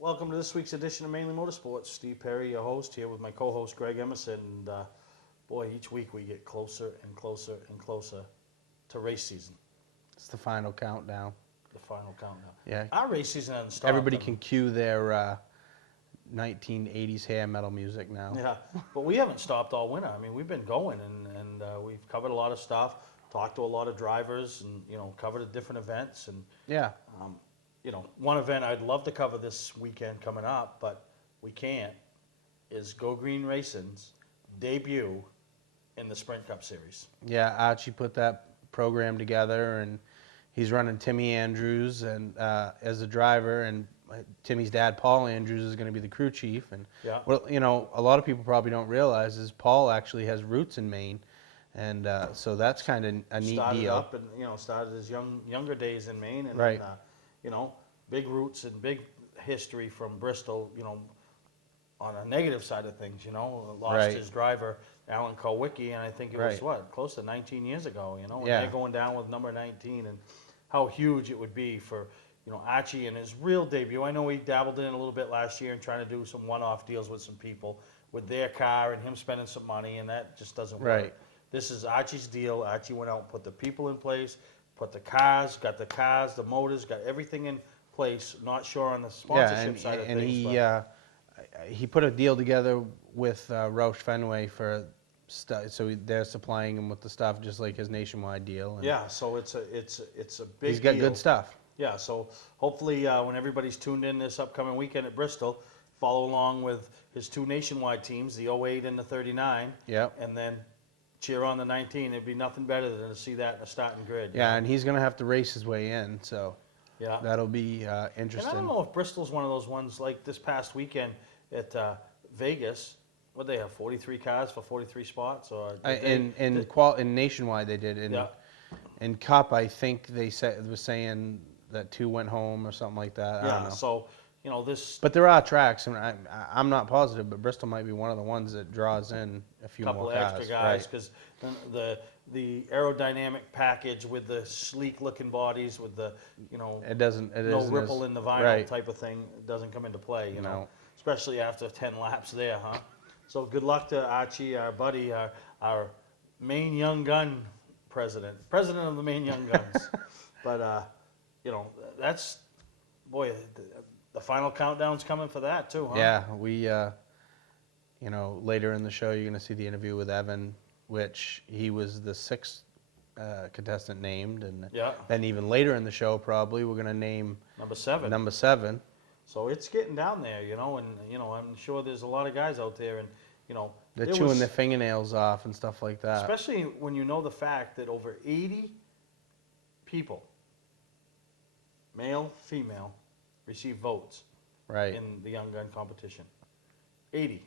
Welcome to this week's edition of Mainly Motorsports. Steve Perry, your host, here with my co-host Greg Emerson. And boy, each week we get closer and closer and closer to race season. It's the final countdown. The final countdown. Yeah. Our race season hasn't stopped. Everybody can cue their 1980s hair metal music now. Yeah, but we haven't stopped all winter. I mean, we've been going, and we've covered a lot of stuff, talked to a lot of drivers, and covered different events. And Yeah. One event I'd love to cover this weekend coming up, but we can't, is Go Green Racing's debut in the Sprint Cup Series. Yeah, Archie put that program together, and he's running Timmy Andrews and as a driver, and Timmy's dad, Paul Andrews, is going to be the crew chief. And Yeah. well, a lot of people probably don't realize is Paul actually has roots in Maine, and so that's kind of a neat Started deal. up and started his younger days in Maine, and Right. big roots and big history from Bristol. On a negative side of things, lost Right. his driver Alan Kowicki, and I think it was Right. close to 19 years ago. And Yeah. they're going down with number 19, and how huge it would be for Archie in his real debut. I know he dabbled in it a little bit last year and trying to do some one-off deals with some people with their car and him spending some money, and that just doesn't work. Right. This is Archie's deal. Archie went out and put the people in place, put the cars, the motors, got everything in place. Not sure on the sponsorship side of and things. he put a deal together with Roush Fenway for so they're supplying him with the stuff just like his nationwide deal. And Yeah, so it's a big he's got deal. good stuff. Yeah, so hopefully when everybody's tuned in this upcoming weekend at Bristol, follow along with his two nationwide teams, the 08 and the 39. Yep. And then cheer on the 19. It'd be nothing better than to see that in the starting grid. Yeah, and he's going to have to race his way in, so Yeah. that'll be And I interesting. don't know if Bristol's one of those ones like this past weekend at Vegas. What they have, 43 cars for 43 spots, or In nationwide they did. Yeah. In Cup, I think they was saying that 2 went home or something like that. I don't Yeah. know. So this But there are tracks, and I'm not positive, but Bristol might be one of the ones that draws in a few couple more of cars. extra guys because the aerodynamic package with the sleek looking bodies with the It doesn't. It no isn't ripple as- in the vinyl right. type of thing doesn't come into play. No. Especially after 10 laps there, huh? So good luck to Archie, our buddy, our Maine Young Gun president of the Maine Young Guns. But that's boy, the final countdown's coming for that too, huh? Yeah, we, later in the show, you're going to see the interview with Evan, which he was the 6th contestant named, and Yeah. then even later in the show, probably we're going to name Number 7. number 7. So it's getting down there, and I'm sure there's a lot of guys out there, and They're there chewing was- their fingernails off and stuff like that. especially when you know the fact that over 80 people, male, female, receive votes Right. in the Young Gun competition. 80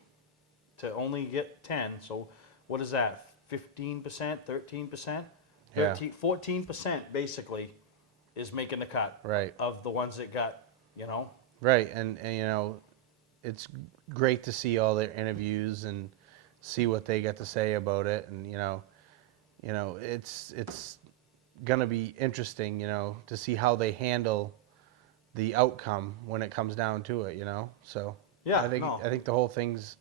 to only get 10. So what is that? 15%, 13%? Yeah. 14% basically is making the cut Right. of the ones that got, Right, and it's great to see all their interviews and see what they get to say about it, and it's gonna be interesting, to see how they handle the outcome when it comes down to it, So Yeah, I think no. I think the whole thing's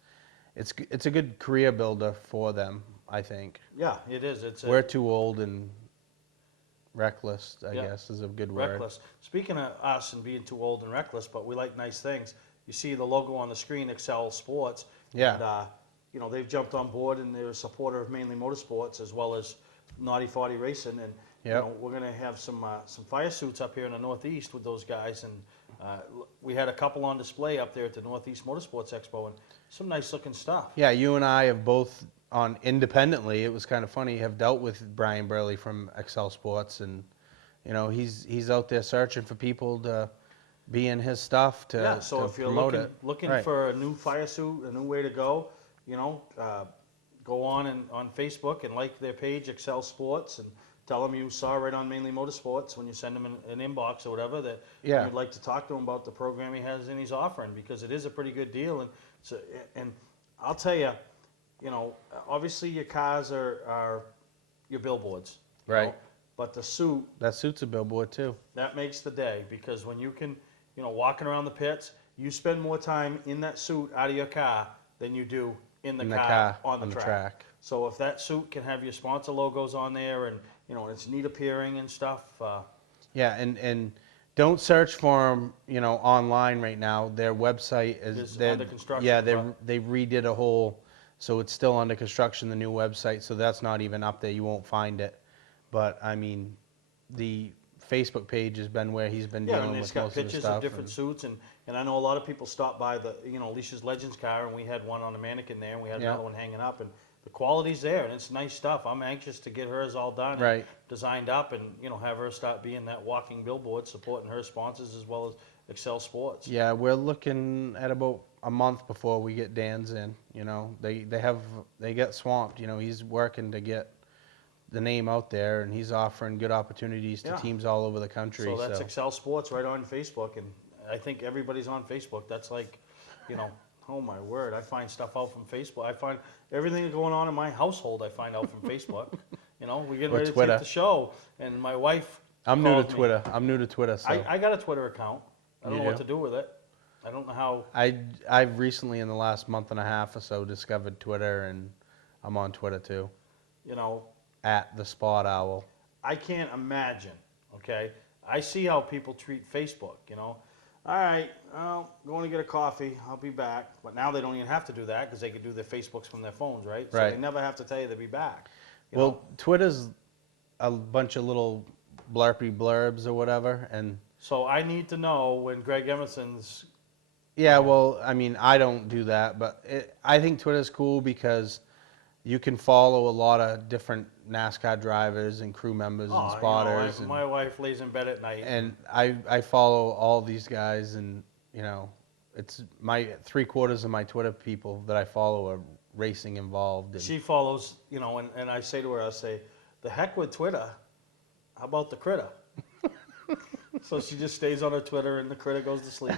it's a good career builder for them. I think Yeah, it is. It's we're too old and reckless, I Yeah. guess, is a good word. reckless. Speaking of us and being too old and reckless, but we like nice things. You see the logo on the screen, Excel Sports. Yeah. And, they've jumped on board and they're a supporter of Mainly Motorsports as well as Naughty 40 Racing. And, Yep. we're going to have some fire suits up here in the Northeast with those guys. And we had a couple on display up there at the Northeast Motorsports Expo and some nice looking stuff. Yeah, you and I have both independently. It was kind of funny. Have dealt with Brian Burley from Excel Sports, and he's out there searching for people to be in his stuff to Yeah, so to if you're promote looking Right. for a new fire suit, a new way to go, go on Facebook and like their page, Excel Sports, and tell them you saw it on Mainly Motorsports when you send them an inbox or whatever that Yeah. you'd like to talk to him about the program he has and he's offering, because it is a pretty good deal. And I'll tell you, obviously your cars are your billboards, Right. but the suit, That suits a billboard too. that makes the day, because when you can, walking around the pits, you spend more time in that suit out of your car than you do in the car on the track. So if that suit can have your sponsor logos on there, and you know it's neat appearing and stuff. Yeah, and don't search for them, you know, online right now. Their website is under construction. Yeah, they redid a whole, so it's still under construction. The new website, so that's not even up there. You won't find it. But I mean, the Facebook page has been where he's been dealing with most of the stuff. Yeah, and it's got pictures of different suits, and I know a lot of people stop by the, you know, Alicia's Legends car, and we had one on a mannequin there, and we had another one hanging up, and the quality's there, and it's nice stuff. I'm anxious to get hers all done and designed up, and you know, have her start being that walking billboard, supporting her sponsors as well as Excel Sports. Yeah, we're looking at about a month before we get Dan's in. You know, they get swamped. You know, he's working to get the name out there, and he's offering good opportunities to teams all over the country. So that's Excel Sports right on Facebook, and I think everybody's on Facebook. That's like, you know, oh my word, I find stuff out from Facebook. I find everything going on in my household, I find out from Facebook. You know, we're getting ready to take the show, and my wife I'm new to Twitter. I'm new to Twitter, so. I got a Twitter account. I don't know what to do with it. I don't know how. I've recently, in the last month and a half or so, discovered Twitter, and I'm on Twitter too. You know, at the Spot Owl. I can't imagine, okay? I see how people treat Facebook, you know. All right, well, going to get a coffee, I'll be back. But now they don't even have to do that because they can do their Facebooks from their phones, right? So they never have to tell you they'll be back. Well, Twitter's a bunch of little blurpy blurbs or whatever, and... So I need to know when Greg Emerson's... Yeah, well, I mean, I don't do that, but I think Twitter's cool because you can follow a lot of different NASCAR drivers and crew members and spotters. You know, my wife lays in bed at night. And I follow all these guys, and, you know, it's my 3/4 of my Twitter people that I follow are racing involved. And she follows, you know, and I say to her, I say, the heck with Twitter, how about the critter? So she just stays on her Twitter and the critter goes to sleep.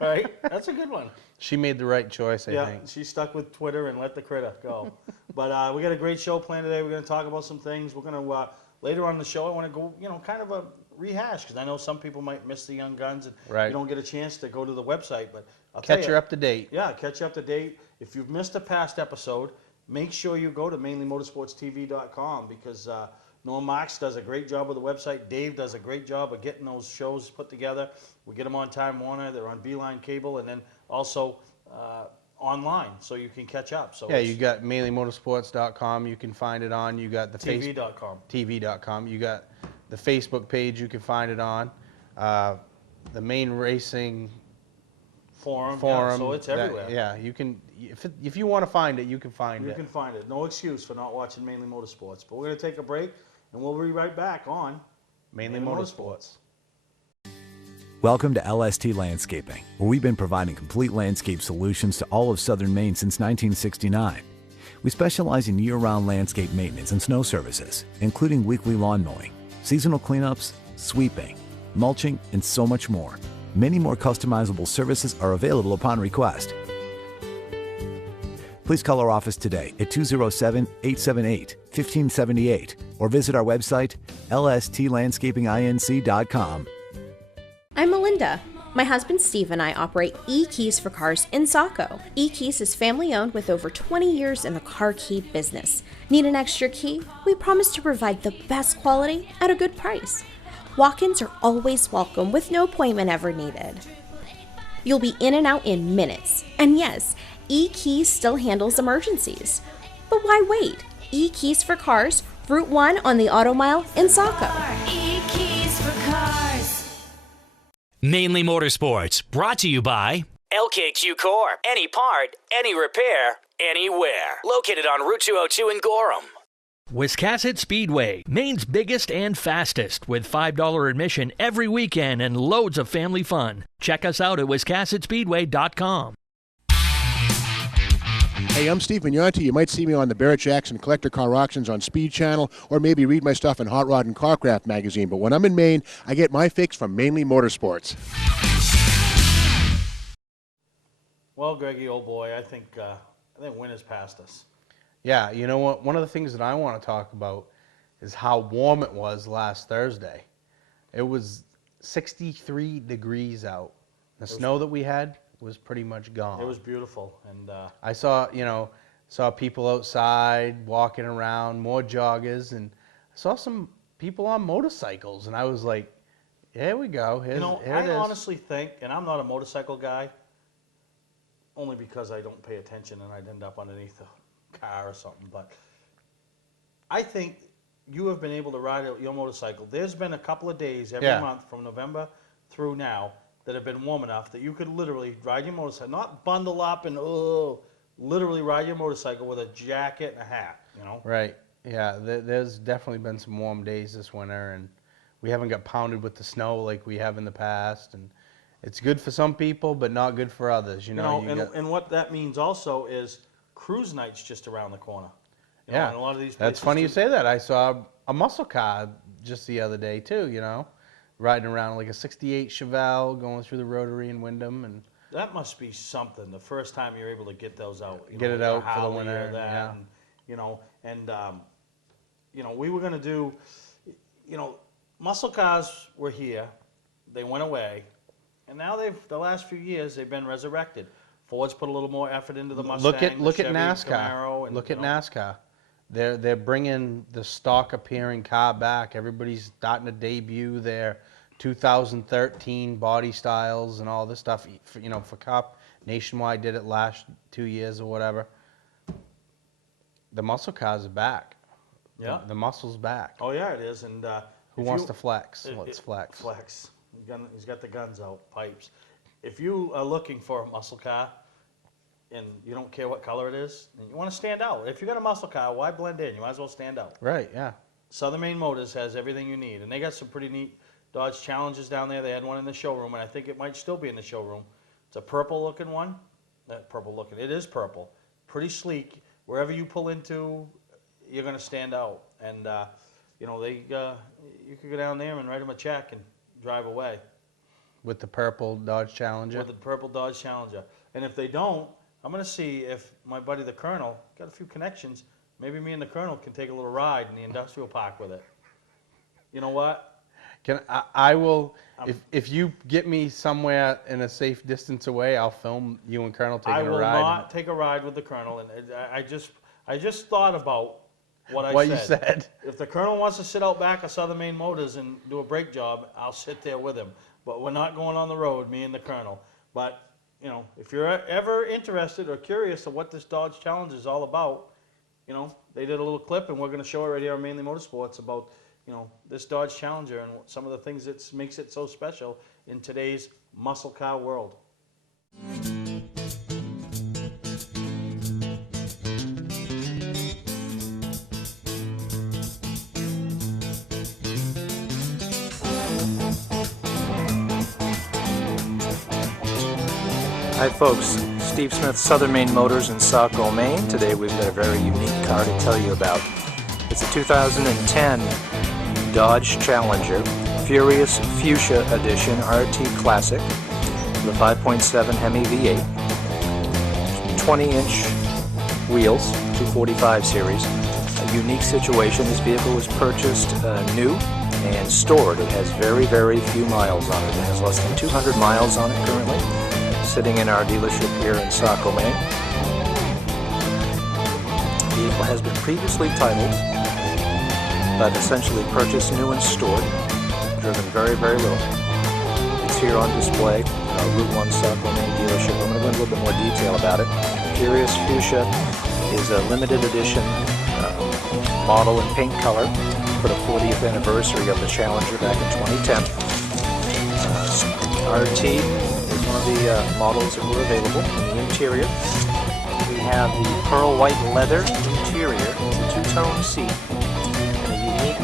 Right? That's a good one. She made the right choice, I think. Yeah, she stuck with Twitter and let the critter go. But we got a great show planned today. We're going to talk about some things. We're going to, later on in the show, I want to go, you know, kind of a rehash, because I know some people might miss the Young Guns and you don't get a chance to go to the website. But I'll tell you. Catch you up to date. Yeah, catch you up to date. If you've missed a past episode, make sure you go to mainlymotorsportstv.com, because Noah Marks does a great job with the website. Dave does a great job of getting those shows put together. We get them on Time Warner. They're on Beeline Cable, and then also online, so you can catch up. So yeah, you got mainlymotorsports.com. You can find it on. You got the TV.com. TV.com. You got the Facebook page. You can find it on. The main racing forum. Yeah, so it's everywhere. Yeah, you can. If you want to find it, you can find it. You can find it. No excuse for not watching Mainly Motorsports. But we're going to take a break, and we'll be right back on Mainly Motorsports. Welcome to LST Landscaping, where we've been providing complete landscape solutions to all of southern Maine since 1969. We specialize in year-round landscape maintenance and snow services, including weekly lawn mowing, seasonal cleanups, sweeping, mulching, and so much more. Many more customizable services are available upon request. Please call our office today at 207-878-1578 or visit our website, lstlandscapinginc.com. I'm Melinda. My husband Steve and I operate E-Keys for Cars in Saco. E-Keys is family-owned with over 20 years in the car key business. Need an extra key? We promise to provide the best quality at a good price. Walk-ins are always welcome with no appointment ever needed. You'll be in and out in minutes. And yes, E-Keys still handles emergencies. But why wait? E-Keys for Cars, Route 1 on the Auto Mile in Saco. E-Keys for Cars. Mainly Motorsports, brought to you by LKQ Core. Any part, any repair, anywhere. Located on Route 202 in Gorham. Wiscasset Speedway, Maine's biggest and fastest, with $5 admission every weekend and loads of family fun. Check us out at wiscassetspeedway.com. Hey, I'm Steve Mignotti. You might see me on the Barrett Jackson Collector Car Auctions on Speed Channel, or maybe read my stuff in Hot Rod and Carcraft magazine. But when I'm in Maine, I get my fix from Mainly Motorsports. Well, Greggy, old boy, I think winter's past us. Yeah, you know what? One of the things that I want to talk about is how warm it was last Thursday. It was 63 degrees out. The snow that we had was pretty much gone. It was beautiful, and I saw, saw people outside walking around, more joggers, and I saw some people on motorcycles, and I was like, here we go. Here I it is. honestly think, and I'm not a motorcycle guy, only because I don't pay attention and I'd end up underneath a car or something, but I think you have been able to ride your motorcycle. There's been a couple of days every month from November through now that have been warm enough that you could literally ride your motorcycle, not bundle up and literally ride your motorcycle with a jacket and a hat, Right. Yeah, there's definitely been some warm days this winter, and we haven't got pounded with the snow like we have in the past, and it's good for some people, but not good for others. And what that means also is cruise night's just around the corner. Yeah, and a lot of these that's funny you say that. I saw a muscle car just the other day too. Riding around like a '68 Chevelle going through the Rotary in Wyndham, and that must be something. The first time you're able to get those out, get it out for the Harley winter. or that, and we were gonna do, muscle cars were here, they went away, and now the last few years they've been resurrected. Ford's put a little more effort into the Mustang. Look at Chevy, NASCAR. Camaro, and, Look at NASCAR. They're bringing the stock appearing car back. Everybody's starting to debut their 2013 body styles and all this stuff. For Cup, Nationwide did it last 2 years or whatever. The muscle cars are back. Yeah. The muscle's back. Oh yeah, it is. And who wants to flex? Let's flex. Flex. He's got the guns out, pipes. If you are looking for a muscle car, and you don't care what color it is, and you want to stand out. If you got a muscle car, why blend in? You might as well stand out. Right, yeah. Southern Maine Motors has everything you need, and they got some pretty neat Dodge Challengers down there. They had one in the showroom, and I think it might still be in the showroom. It's a purple-looking one. Purple-looking. It is purple. Pretty sleek. Wherever you pull into, you're going to stand out. And, you could go down there and write them a check and drive away. With the purple Dodge Challenger? With the purple Dodge Challenger. And if they don't, I'm going to see if my buddy the Colonel, got a few connections, maybe me and the Colonel can take a little ride in the industrial park with it. You know what? I will, if you get me somewhere in a safe distance away, I'll film you and Colonel taking a ride. I will not take a ride with the Colonel, and I just thought about what you said. If the Colonel wants to sit out back of Southern Maine Motors and do a brake job, I'll sit there with him. But we're not going on the road, me and the Colonel. But, if you're ever interested or curious of what this Dodge Challenger is all about, they did a little clip, and we're going to show it right here on Mainly Motorsports about, this Dodge Challenger and some of the things that makes it so special in today's muscle car world. Hi folks, Steve Smith, Southern Maine Motors in Saco, Maine. Today we've got a very unique car to tell you about. It's a 2010 Dodge Challenger Furious Fuchsia Edition RT Classic with a 5.7 Hemi V8, 20-inch wheels, 245 series. A unique situation, this vehicle was purchased new and stored. It has very, very few miles on it. It has less than 200 miles on it currently, sitting in our dealership here in Saco, Maine. The vehicle has been previously titled, but essentially purchased new and stored, driven very, very little. It's here on display at our Route 1 Saco, Maine dealership. I'm going to go into a little bit more detail about it. Furious Fuchsia is a limited edition model in paint color for the 40th anniversary of the Challenger back in 2010. RT is one of the models that were available. In the interior, we have the pearl white leather interior, the two-tone seat, and a unique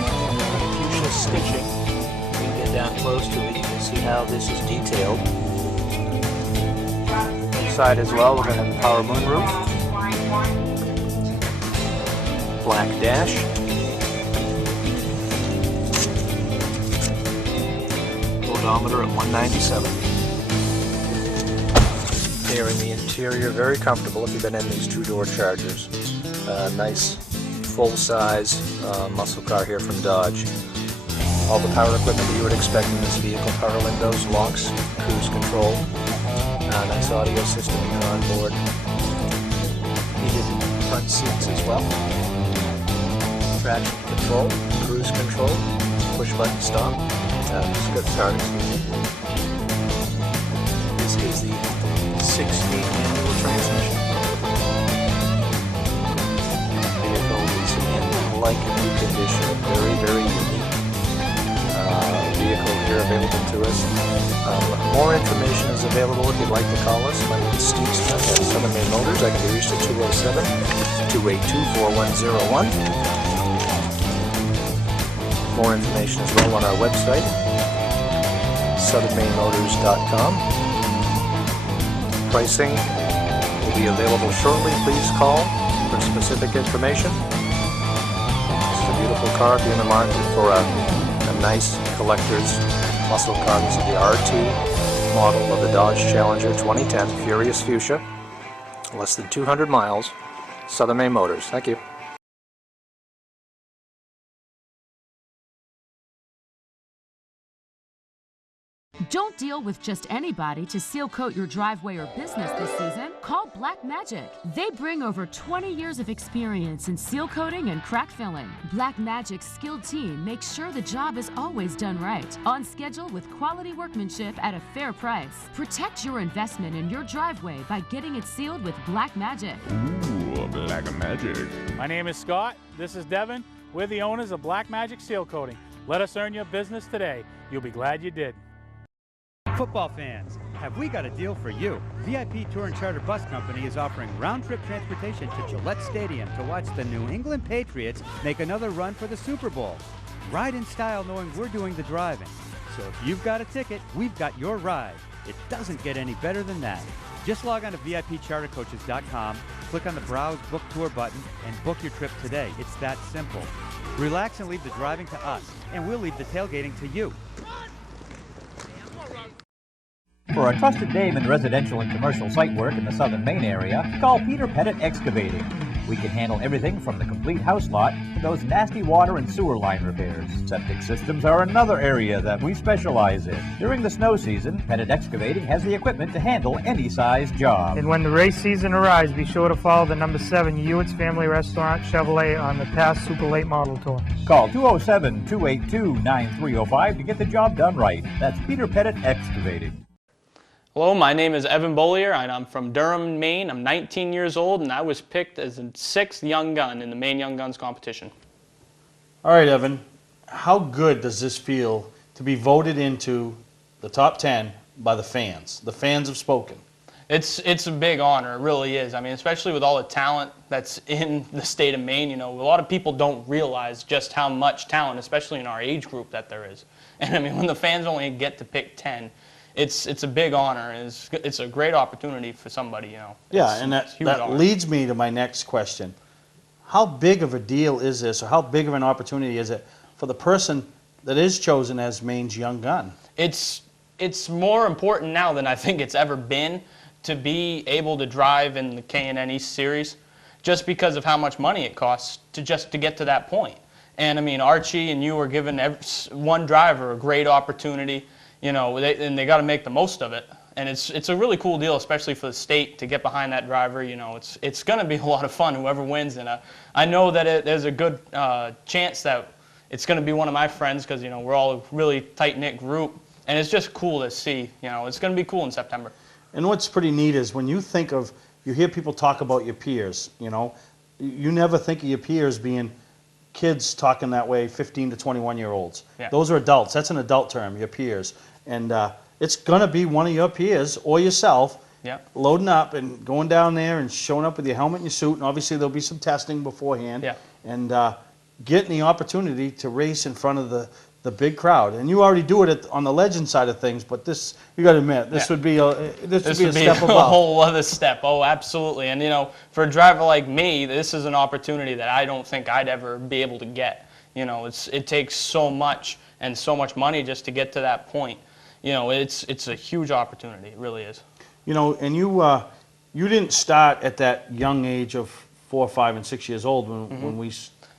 fuchsia stitching. We can get down close to it, you can see how this is detailed. Inside as well, we're going to have the power moonroof, black dash, odometer at 197. Here in the interior, very comfortable if you've been in these two-door Chargers. Nice full-size muscle car here from Dodge. All the power equipment that you would expect in this vehicle: power windows, locks, cruise control, Nice audio system here on board. Heated front seats as well. Traction control, cruise control, push button stop. Just got started. This is the 6-speed manual transmission. Vehicle is in like new condition. Very, very unique vehicle here available to us. More information is available if you'd like to call us. My name is Steve Smith at Southern Maine Motors. I can be reached at 207-282-4101. More information as well on our website, southernmainmotors.com. Pricing will be available shortly. Please call for specific information. This is a beautiful car. Be in the market for a nice collector's muscle car. This is the RT model of the Dodge Challenger 2010 Furious Fuchsia. Less than 200 miles. Southern Maine Motors. Thank you. Don't deal with just anybody to seal coat your driveway or business this season. Call Black Magic. They bring over 20 years of experience in seal coating and crack filling. Black Magic's skilled team makes sure the job is always done right, on schedule with quality workmanship at a fair price. Protect your investment in your driveway by getting it sealed with Black Magic. Ooh, Black Magic. My name is Scott. This is Devin. We're the owners of Black Magic Seal Coating. Let us earn your business today. You'll be glad you did. Football fans, have we got a deal for you? VIP Tour and Charter Bus Company is offering round-trip transportation to Gillette Stadium to watch the New England Patriots make another run for the Super Bowl. Ride in style knowing we're doing the driving. So if you've got a ticket, we've got your ride. It doesn't get any better than that. Just log on to VIPChartercoaches.com, click on the Browse Book Tour button, and book your trip today. It's that simple. Relax and leave the driving to us, and we'll leave the tailgating to you. For a trusted name in residential and commercial site work in the Southern Maine area, call Peter Pettit Excavating. We can handle everything from the complete house lot to those nasty water and sewer line repairs. Septic systems are another area that we specialize in. During the snow season, Pettit Excavating has the equipment to handle any size job. And when the race season arrives, be sure to follow the number 7 Hewitt's Family Restaurant Chevrolet on the past Super Late Model Tour. Call 207-282-9305 to get the job done right. That's Peter Pettit Excavating. Hello, my name is Evan Bollier, and I'm from Durham, Maine. I'm 19 years old, and I was picked as the 6th young gun in the Maine Young Guns competition. All right, Evan, how good does this feel to be voted into the top 10 by the fans? The fans have spoken. It's a big honor, it really is. I mean, especially with all the talent that's in the state of Maine, you know, a lot of people don't realize just how much talent, especially in our age group, that there is. And I mean, when the fans only get to pick 10, it's a big honor, and it's a great opportunity for somebody, you know. Yeah, and that leads me to my next question. How big of a deal is this, or how big of an opportunity is it for the person that is chosen as Maine's young gun? It's more important now than I think it's ever been to be able to drive in the K&N East Series, just because of how much money it costs to get to that point. And I mean, Archie and you are giving one driver a great opportunity. You know, and they got to make the most of it, and it's a really cool deal, especially for the state, to get behind that driver. You know, it's going to be a lot of fun, whoever wins, and I know that there's a good chance that it's going to be one of my friends, because you know we're all a really tight-knit group, and it's just cool to see. You know, it's going to be cool in September. And what's pretty neat is when you hear people talk about your peers. You know, you never think of your peers being kids talking that way, 15 to 21-year-olds. Yeah. Those are adults. That's an adult term, your peers. And it's going to be one of your peers or yourself loading up and going down there and showing up with your helmet and your suit. And obviously there'll be some testing beforehand. Yeah. And getting the opportunity to race in front of the big crowd. And you already do it on the legend side of things, but this, you got to admit, this would be a step above. A whole other step. Oh, absolutely. And you know, for a driver like me, this is an opportunity that I don't think I'd ever be able to get. You know, it takes so much and so much money just to get to that point. You know, it's a huge opportunity. It really is. You know, and you didn't start at that young age of 4, 5, and 6 years old when we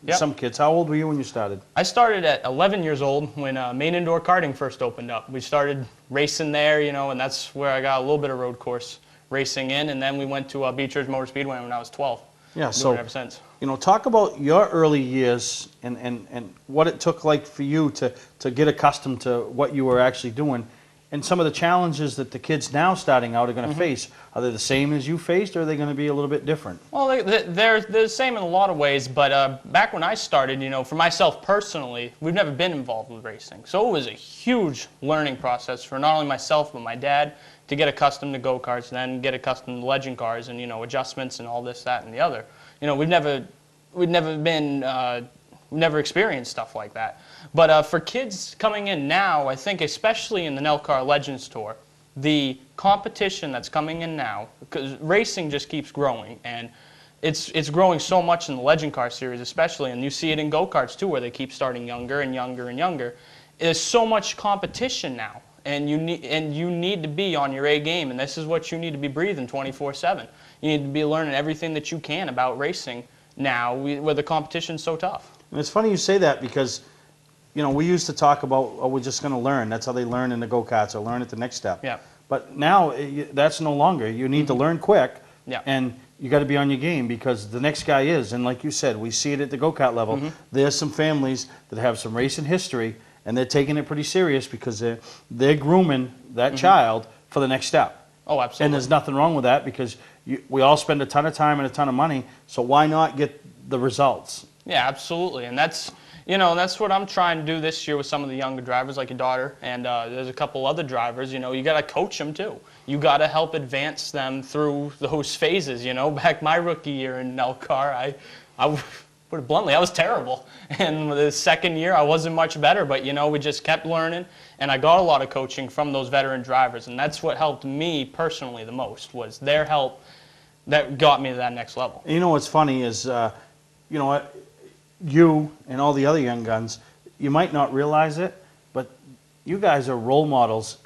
Yep. some kids. How old were you when you started? I started at 11 years old when Maine Indoor Karting first opened up. We started racing there, and that's where I got a little bit of road course racing in, and then we went to Beach Ridge Motor Speedway when I was 12. Yeah, Doing so it ever since. talk about your early years and what it took like for you to get accustomed to what you were actually doing, and some of the challenges that the kids now starting out are going to face. Are they the same as you faced, or are they going to be a little bit different? Well, they're the same in a lot of ways, but back when I started, for myself personally, we've never been involved with racing. So it was a huge learning process for not only myself, but my dad, to get accustomed to go-karts, then get accustomed to legend cars and, adjustments and all this, that, and the other. We've never experienced stuff like that. But for kids coming in now, I think especially in the NELCAR Legends Tour, the competition that's coming in now, because racing just keeps growing, and it's growing so much in the Legend Car series especially, and you see it in go-karts too, where they keep starting younger and younger and younger. There's so much competition now, and you need to be on your A game, and this is what you need to be breathing 24/7. You need to be learning everything that you can about racing now, where the competition's so tough. And it's funny you say that because, we used to talk about, oh, we're just going to learn. That's how they learn in the go-karts, or learn at the next step. Yeah. But now, that's no longer. You need to learn quick, Yeah. and you got to be on your game because the next guy is. And like you said, we see it at the go-kart level. There's some families that have some racing history, and they're taking it pretty serious because they're grooming that child for the next step. Oh, absolutely. And there's nothing wrong with that because we all spend a ton of time and a ton of money, so why not get the results? Yeah, absolutely, and that's what I'm trying to do this year with some of the younger drivers, like your daughter, and there's a couple other drivers. You got to coach them too. You got to help advance them through those phases. Back my rookie year in NELCAR, I put it bluntly, I was terrible, and the second year I wasn't much better. But we just kept learning, and I got a lot of coaching from those veteran drivers, and that's what helped me personally the most, was their help that got me to that next level. You know what's funny is, you and all the other young guns, you might not realize it, but you guys are role models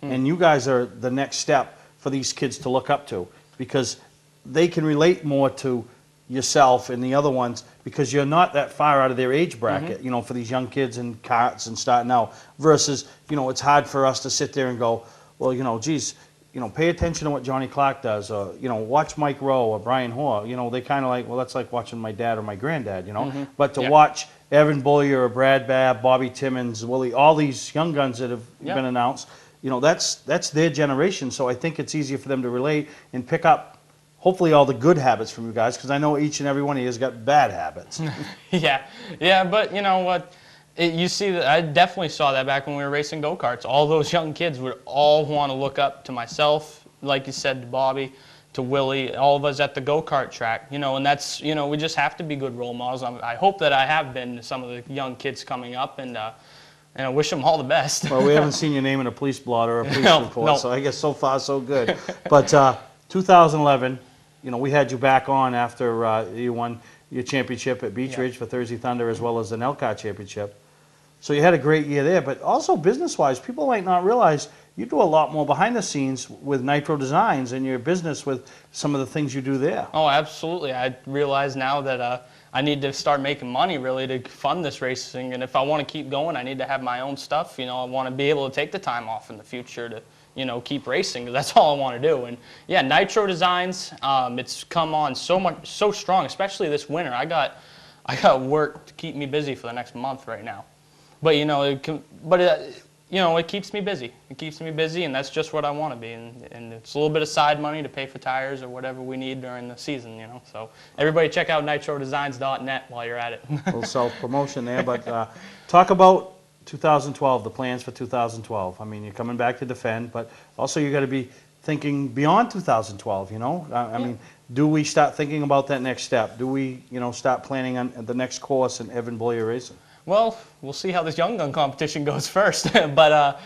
and you guys are the next step for these kids to look up to, because they can relate more to yourself and the other ones because you're not that far out of their age bracket, for these young kids in karts and starting out, versus, it's hard for us to sit there and go, well, geez, pay attention to what Johnny Clark does, or, watch Mike Rowe or Brian Hoare. They kind of like, well, that's like watching my dad or my granddad, But to watch Evan Bullier or Brad Babb, Bobby Timmons, Willie, all these young guns that have been announced, that's their generation. So I think it's easier for them to relate and pick up, hopefully, all the good habits from you guys, because I know each and every one of you has got bad habits. Yeah, but you know what? You see that I definitely saw that back when we were racing go-karts. All those young kids would all want to look up to myself, like you said, to Bobby, to Willie, all of us at the go-kart track, and that's, we just have to be good role models. I hope that I have been to some of the young kids coming up, and I wish them all the best. Well, we haven't seen your name in a police blot or a police report, no. So I guess so far so good. But 2011, we had you back on after you won your championship at Beach Ridge for Thursday Thunder, as well as the NELCAR championship. So you had a great year there, but also business-wise, people might not realize you do a lot more behind the scenes with Nitro Designs and your business with some of the things you do there. Oh, absolutely. I realize now that I need to start making money, really, to fund this racing. And if I want to keep going, I need to have my own stuff. I want to be able to take the time off in the future to, keep racing, because that's all I want to do. And yeah, Nitro Designs, it's come on so strong, especially this winter. I got work to keep me busy for the next month right now. But it keeps me busy. It keeps me busy, and that's just what I want to be. And it's a little bit of side money to pay for tires or whatever we need during the season, So everybody check out nitrodesigns.net while you're at it. A little self-promotion there, but talk about 2012, the plans for 2012. I mean, you're coming back to defend, but also you got to be thinking beyond 2012, I mean, do we start thinking about that next step? Do we, start planning on the next course in Evan Bullier Racing? Well, we'll see how this young gun competition goes first. But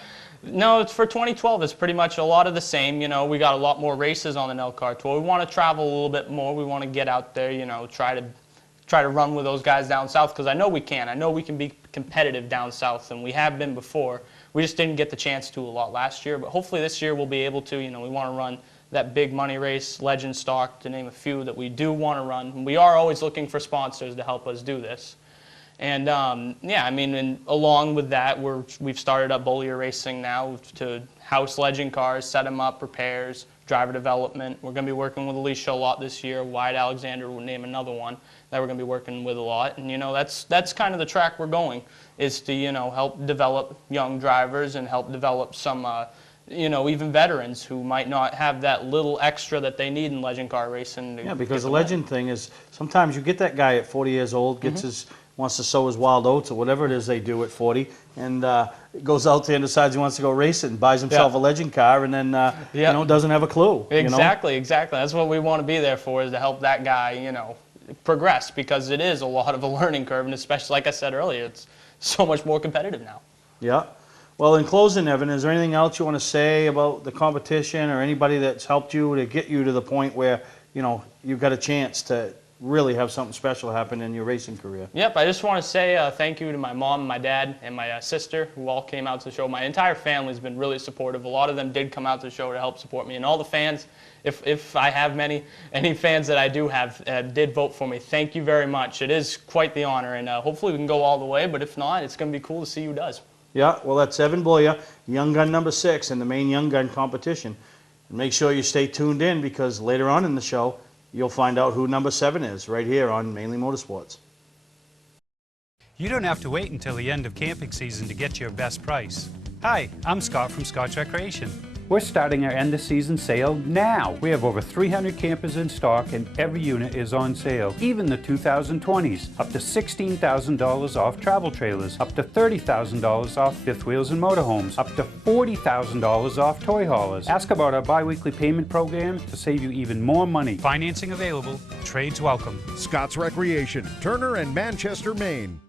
no, for 2012, it's pretty much a lot of the same. We got a lot more races on the NELCAR Tour. We want to travel a little bit more. We want to get out there, try to run with those guys down south, because I know we can. I know we can be competitive down south, and we have been before. We just didn't get the chance to a lot last year, but hopefully this year we'll be able to. We want to run that big money race, Legend Stock, to name a few that we do want to run. And we are always looking for sponsors to help us do this. And yeah, I mean, and along with that, we've started up Bullier Racing now to house Legend cars, set them up, repairs, driver development. We're going to be working with Alicia a lot this year. Wyatt Alexander will name another one that we're going to be working with a lot. And, you know, that's kind of the track we're going, is to, you know, help develop young drivers and help develop some, you know, even veterans who might not have that little extra that they need in legend car racing. Yeah, because the legend thing is sometimes you get that guy at 40 years old, gets wants to sow his wild oats or whatever it is they do at 40, and goes out there and decides he wants to go race it and buys himself a legend car, and then you know, doesn't have a clue. Exactly, exactly. That's what we want to be there for, is to help that guy, you know, progress, because it is a lot of a learning curve, and especially, like I said earlier, it's so much more competitive now. Yeah. Well, in closing, Evan, is there anything else you want to say about the competition or anybody that's helped you to get you to the point where, you know, you've got a chance to really have something special happen in your racing career? Yep, I just want to say thank you to my mom, my dad, and my sister, who all came out to the show. My entire family's been really supportive. A lot of them did come out to the show to help support me. And all the fans, if I have any fans that I do have, did vote for me, thank you very much. It is quite the honor, and hopefully we can go all the way, but if not, it's going to be cool to see who does. Yeah, well, that's Evan Boyer, Young Gun number 6 in the main Young Gun competition. And make sure you stay tuned in, because later on in the show, you'll find out who number 7 is right here on Mainly Motorsports. You don't have to wait until the end of camping season to get your best price. Hi, I'm Scott from Scott's Recreation. We're starting our end of season sale now. We have over 300 campers in stock and every unit is on sale. Even the 2020s. Up to $16,000 off travel trailers. Up to $30,000 off fifth wheels and motorhomes. Up to $40,000 off toy haulers. Ask about our bi-weekly payment program to save you even more money. Financing available. Trades welcome. Scott's Recreation, Turner and Manchester, Maine.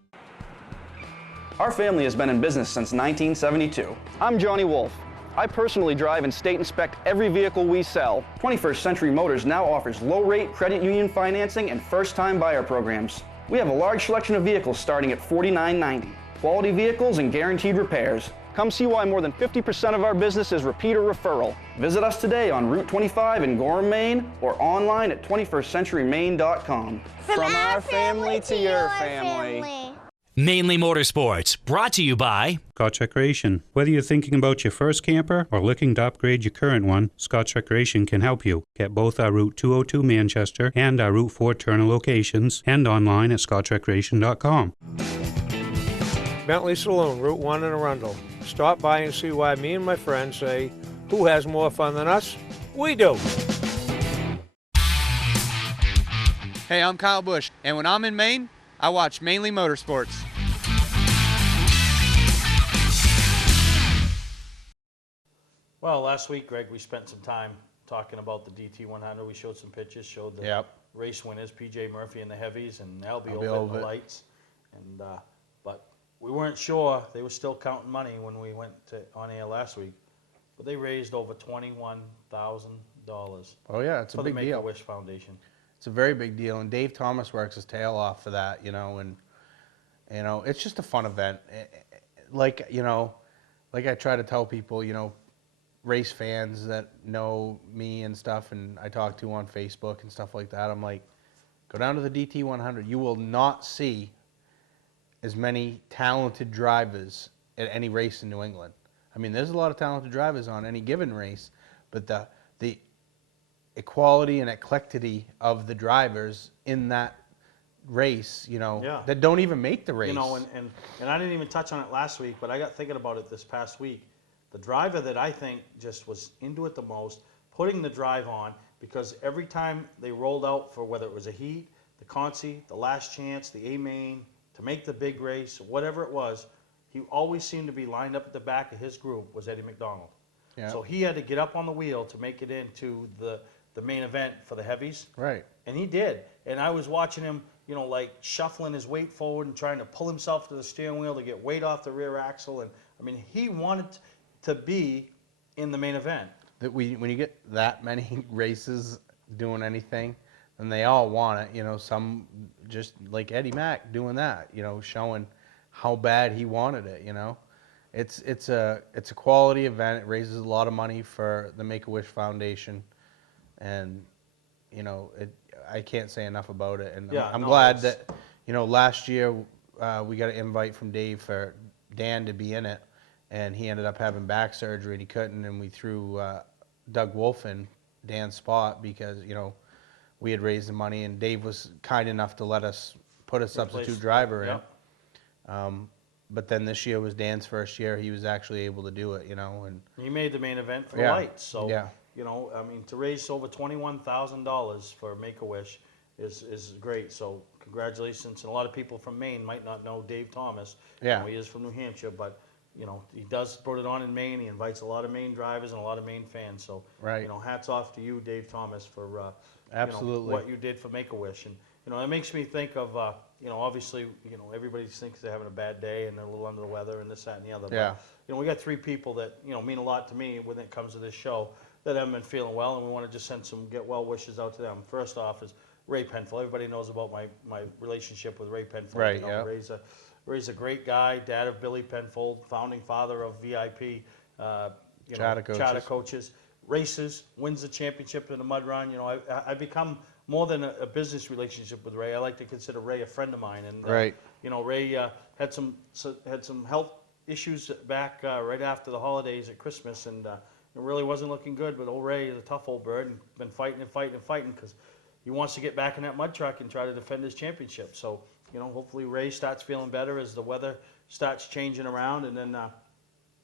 Our family has been in business since 1972. I'm Johnny Wolf. I personally drive and state inspect every vehicle we sell. 21st Century Motors now offers low-rate credit union financing and first-time buyer programs. We have a large selection of vehicles starting at $49.90. Quality vehicles and guaranteed repairs. Come see why more than 50% of our business is repeat or referral. Visit us today on Route 25 in Gorham, Maine, or online at 21stcenturymaine.com. From our family to your family. Mainly Motorsports, brought to you by Scott's Recreation. Whether you're thinking about your first camper or looking to upgrade your current one, Scott's Recreation can help you. Get both our Route 202 Manchester and our Route 4 Turner locations, and online at scottsrecreation.com. Bentley Saloon, Route 1 in Arundel. Stop by and see why me and my friends say, who has more fun than us? We do. Hey, I'm Kyle Busch, and when I'm in Maine, I watch Mainly Motorsports. Well, last week, Greg, we spent some time talking about the DT100. We showed some pictures, showed the race winners, PJ Murphy and the heavies, and Albie over the lights. And but we weren't sure. They were still counting money when we went on air last week. But they raised over $21,000. Oh yeah, it's a big deal. For the Make-A-Wish Foundation. It's a very big deal, and Dave Thomas works his tail off for that, you know, and you know, it's just a fun event. Like, you know, like I try to tell people, you know, race fans that know me and stuff, and I talk to on Facebook and stuff like that, I'm like, go down to the DT100. You will not see as many talented drivers at any race in New England. I mean, there's a lot of talented drivers on any given race, but the equality and eclecticity of the drivers in that race, you know, that don't even make the race. You know, and I didn't even touch on it last week, but I got thinking about it this past week. The driver that I think just was into it the most, putting the drive on, because every time they rolled out for whether it was a heat, the Conci, the last chance, the A-Main, to make the big race, whatever it was, he always seemed to be lined up at the back of his group was Eddie McDonald. Yeah. So he had to get up on the wheel to make it into the main event for the heavies. Right. And he did. And I was watching him, you know, like shuffling his weight forward and trying to pull himself to the steering wheel to get weight off the rear axle. And I mean, he wanted to be in the main event. That when you get that many races doing anything, then they all want it. You know, some just like Eddie Mack doing that, you know, showing how bad he wanted it, you know. It's a quality event. It raises a lot of money for the Make-A-Wish Foundation. and I can't say enough about it. And Yeah, I'm no, glad it's- that last year we got an invite from Dave for Dan to be in it, and he ended up having back surgery and he couldn't, and we threw Doug Wolf in Dan's spot because we had raised the money, and Dave was kind enough to let us put a substitute driver Yep. in. But then this year was Dan's first year. He was actually able to do it, and He made the main event for the Yeah, lights. So, yeah. I mean, to raise over $21,000 for Make-A-Wish is great. So, congratulations. And a lot of people from Maine might not know Dave Thomas. Yeah. He is from New Hampshire, but, he does put it on in Maine. He invites a lot of Maine drivers and a lot of Maine fans. So, Right. Hats off to you, Dave Thomas, for, Absolutely. what you did for Make-A-Wish. And, it makes me think of, obviously, everybody thinks they're having a bad day and they're a little under the weather and this, that, and the other. Yeah. But, we got 3 people that, mean a lot to me when it comes to this show that haven't been feeling well, and we want to just send some get well wishes out to them. First off is Ray Penfold. Everybody knows about my relationship with Ray Penfold. Right, yeah. Ray's a great guy, dad of Billy Penfold, founding father of VIP, Charter coaches. Races, wins the championship in the mud run. I become more than a business relationship with Ray. I like to consider Ray a friend of mine. And Right. Ray had some health issues back right after the holidays at Christmas, and it really wasn't looking good. But old Ray is a tough old bird and been fighting because he wants to get back in that mud truck and try to defend his championship. So hopefully Ray starts feeling better as the weather starts changing around. And then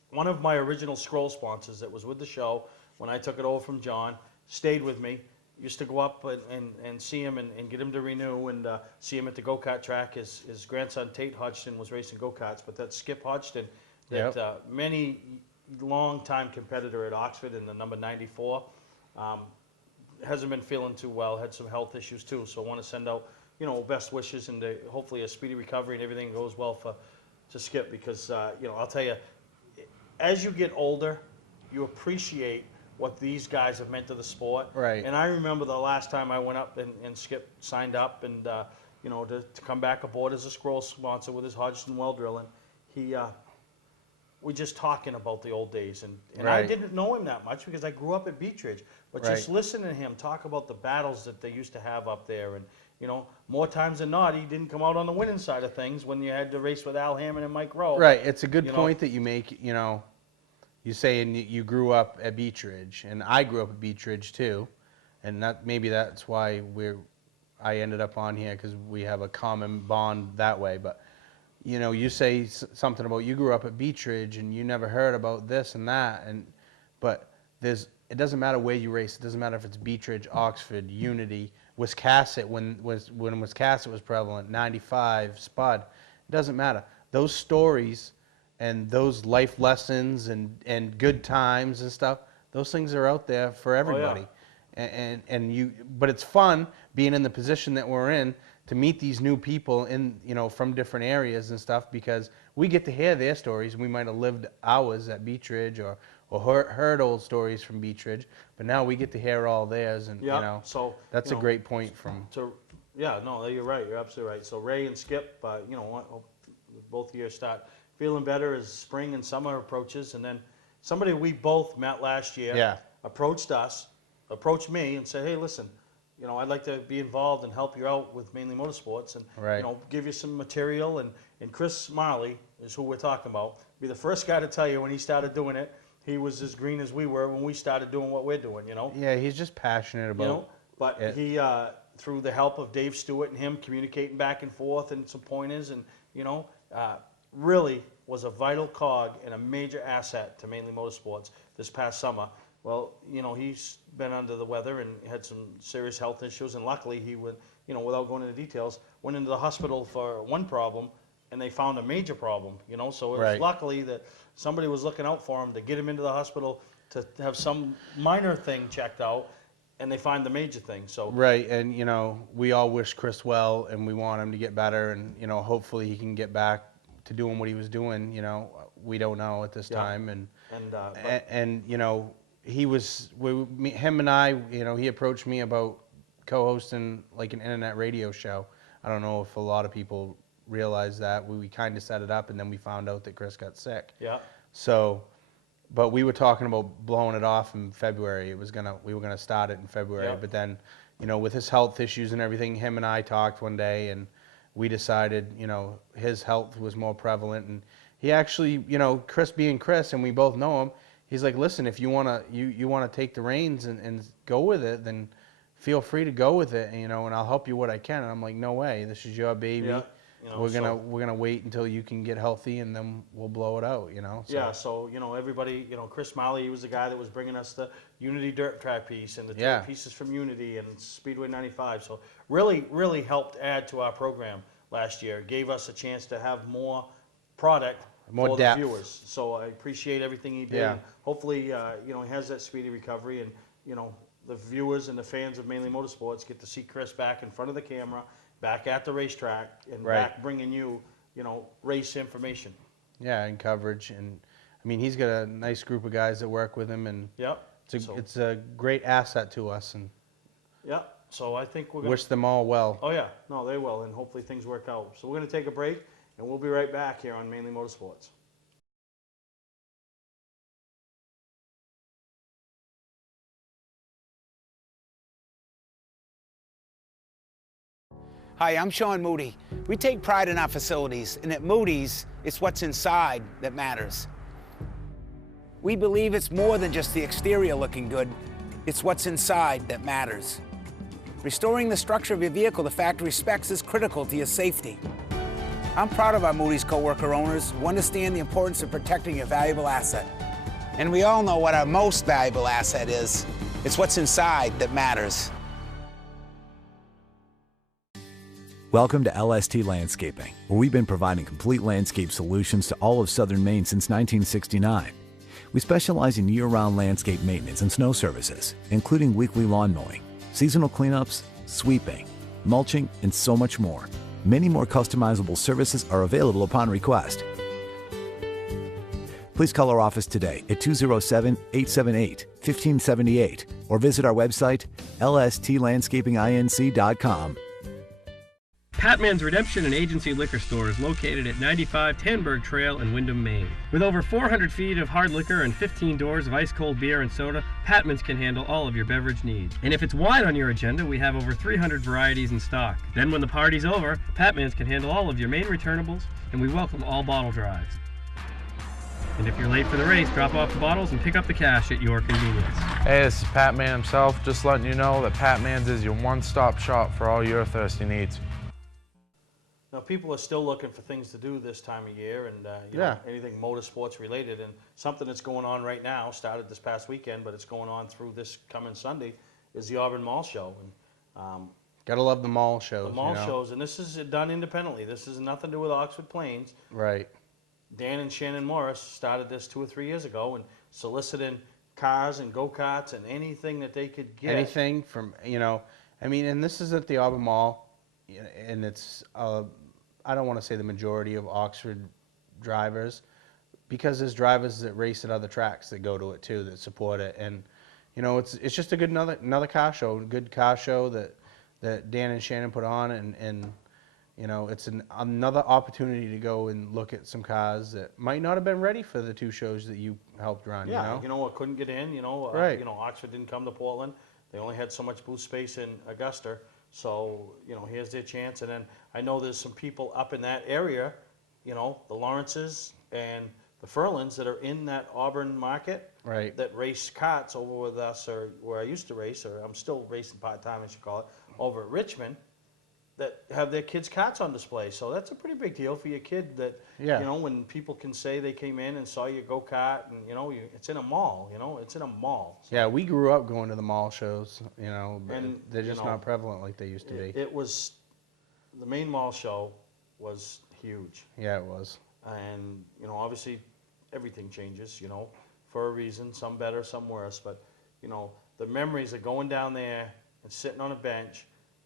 one of my original scroll sponsors that was with the show when I took it over from John stayed with me. Used to go up and see him and get him to renew and see him at the go-kart track. His grandson Tate Hodgson was racing go-karts, but that's Skip Hodgson, that many long-time competitor at Oxford in the number 94, hasn't been feeling too well, had some health issues too. So I want to send out best wishes and hopefully a speedy recovery and everything goes well to Skip, because I'll tell you, as you get older, you appreciate what these guys have meant to the sport. Right. And I remember the last time I went up and Skip signed up and, to come back aboard as a scroll sponsor with his Hodgson well drilling. We just talking about the old days. And I Right. didn't know him that much because I grew up at Beech Ridge. But just Right. listening to him talk about the battles that they used to have up there, and, more times than not, he didn't come out on the winning side of things when you had to race with Al Hammond and Mike Rowe. Right. It's a good you know. point that you make. You say you grew up at Beech Ridge, and I grew up at Beech Ridge too, and maybe that's why I ended up on here, because we have a common bond that way. But you say something about you grew up at Beech Ridge and you never heard about this and that, but it doesn't matter where you race. It doesn't matter if it's Beech Ridge, Oxford, Unity, Wiscasset when Wiscasset was prevalent, 95, Spud. It doesn't matter. Those stories and those life lessons and good times and stuff, those things are out there for everybody. But it's fun being in the position that we're in to meet these new people from different areas and stuff, because we get to hear their stories. We might have lived ours at Beech Ridge or heard old stories from Beech Ridge, but now we get to hear all theirs, and So that's a great point from. You're right. You're absolutely right. So Ray and Skip, both of you start feeling better as spring and summer approaches. And then somebody we both met last year approached me and said, hey, listen, I'd like to be involved and help you out with Mainely Motorsports and give you some material. And Chris Marley is who we're talking about. Be the first guy to tell you when he started doing it, he was as green as we were when we started doing what we're doing, Yeah, he's just passionate about But it. he, through the help of Dave Stewart and him communicating back and forth and some pointers, and really was a vital cog and a major asset to Mainely Motorsports this past summer. Well, he's been under the weather and had some serious health issues, and luckily he went, without going into details, went into the hospital for one problem, and they found a major problem, So it was luckily that somebody was looking out for him to get him into the hospital to have some minor thing checked out, and they find the major thing. So Right, and we all wish Chris well, and we want him to get better, and hopefully he can get back to doing what he was doing. We don't know at this time, and he was him and I. He approached me about co-hosting like an internet radio show. I don't know if a lot of people realize that we kind of set it up, and then we found out that Chris got sick. Yeah. So but we were talking about blowing it off in February. We were gonna start it in February, Yep. but then, with his health issues and everything, him and I talked one day, and we decided, his health was more prevalent, and he actually, Chris being Chris, and we both know him, he's like, listen, if you wanna take the reins and go with it, then feel free to go with it, and I'll help you what I can. And I'm like, no way, this is your baby. Yeah. We're gonna wait until you can get healthy, and then we'll blow it out. So. Yeah, so everybody, Chris Marley, he was the guy that was bringing us the Unity dirt track piece and the two Yeah. pieces from Unity and Speedway 95. So really helped add to our program last year. Gave us a chance to have more product More for depth. the viewers. So I appreciate everything he did. Yeah. And hopefully, he has that speedy recovery, and the viewers and the fans of Mainly Motorsports get to see Chris back in front of the camera, back at the racetrack, and Right. back bringing you, race information. Yeah, and coverage, and I mean, he's got a nice group of guys that work with him, and Yep. it's a great asset to us, and Yeah, so I think we're going wish them all well. Oh, yeah. No, they will, and hopefully things work out. So we're going to take a break, and we'll be right back here on Mainly Motorsports. Hi, I'm Sean Moody. We take pride in our facilities, and at Moody's, it's what's inside that matters. We believe it's more than just the exterior looking good, it's what's inside that matters. Restoring the structure of your vehicle to factory specs is critical to your safety. I'm proud of our Moody's coworker owners who understand the importance of protecting a valuable asset. And we all know what our most valuable asset is. It's what's inside that matters. Welcome to LST Landscaping, where we've been providing complete landscape solutions to all of southern Maine since 1969. We specialize in year-round landscape maintenance and snow services, including weekly lawn mowing, seasonal cleanups, sweeping, mulching, and so much more. Many more customizable services are available upon request. Please call our office today at 207-878-1578 or visit our website, lstlandscapinginc.com. Patman's Redemption and Agency Liquor Store is located at 95 Tanberg Trail in Windham, Maine. With over 400 feet of hard liquor and 15 doors of ice-cold beer and soda, Patman's can handle all of your beverage needs. And if it's wine on your agenda, we have over 300 varieties in stock. Then when the party's over, Patman's can handle all of your Maine returnables, and we welcome all bottle drives. And if you're late for the race, drop off the bottles and pick up the cash at your convenience. Hey, this is Pat Man himself, just letting you know that Pat Man's is your one-stop shop for all your thirsty needs. Now, people are still looking for things to do this time of year, and anything motorsports related, and something that's going on right now, started this past weekend, but it's going on through this coming Sunday, is the Auburn Mall Show. And, Gotta love the mall shows. the mall shows, and this is done independently. This is nothing to do with Oxford Plains. Right. Dan and Shannon Morris started this 2 or 3 years ago, and soliciting cars and go-karts and anything that they could get. Anything from, I mean, and this is at the Auburn Mall, and it's, I don't want to say the majority of Oxford drivers, because there's drivers that race at other tracks that go to it too, that support it, and it's just a good another car show, a good car show that Dan and Shannon put on, and it's another opportunity to go and look at some cars that might not have been ready for the two shows that you helped run. Yeah, couldn't get in. Right. Oxford didn't come to Portland. They only had so much booth space in Augusta. So, here's their chance. And then I know there's some people up in that area, the Lawrences and the Furlans that are in that Auburn market. Right. That race karts over with us, or where I used to race, or I'm still racing part-time, as you call it, over at Richmond, that have their kids' karts on display. So that's a pretty big deal for your kid that, when people can say they came in and saw your go-kart, and, it's in a mall, it's in a mall. Yeah, we grew up going to the mall shows, but And, they're just not prevalent like they used to be. It was, the main mall show was huge. Yeah, it was. And, obviously everything changes, for a reason, some better, some worse, but, the memories of going down there and sitting on a bench